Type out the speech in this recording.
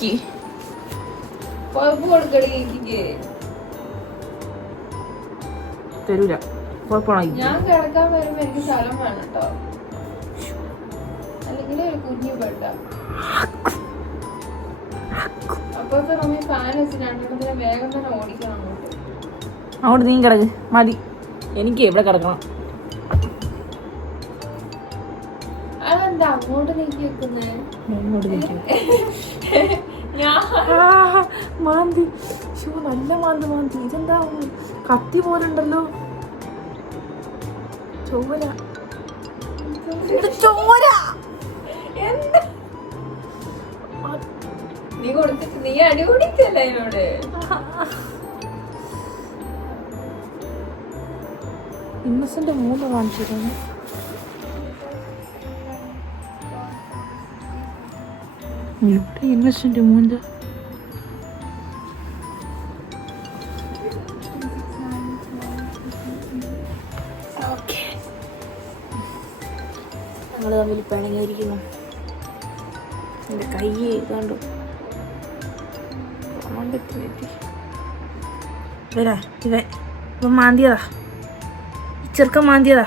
ഇരിക്കി. തരൂല. ഞാൻ കിടക്കാൻ വരുമ്പോ എനിക്ക് സ്ഥലം വേണം കേട്ടോ, അല്ലെങ്കിൽ ഒരു കുഞ്ഞു ബെഡ. അപ്പോഴത്തെ നമ്മൾ ഫാൻ വെച്ച് രണ്ടെണ്ണത്തിന് വേഗം തന്നെ ഓടിക്കണം അങ്ങോട്ട്. അങ്ങോട്ട് നീ കിടക്ക് മതി, എനിക്ക് ഇവിടെ കിടക്കണം. അതെന്താ അങ്ങോട്ട് നീക്കി വെക്കുന്നേ? മാന്തി നല്ല മാന്തി. ഇതെന്താ കത്തി പോലുണ്ടല്ലോ? ചോര. നീ കൊടുത്തിട്ട് നീ അടി കുടിക്കല്ല അതിനോട്. ഇന്നസെന്റ് 3 കാണിച്ചിരുന്നു. ഇന്നസെന്റ് 3 ഞങ്ങൾ തമ്മിൽ പിണങ്ങിയിരിക്കുന്നു. എൻ്റെ കൈ ഇതാണ്ട് കാണാൻ പറ്റുന്നില്ല. ഇവൻ മാന്തിയതാ, ചെറുക്കൻ മാന്തിയതാ.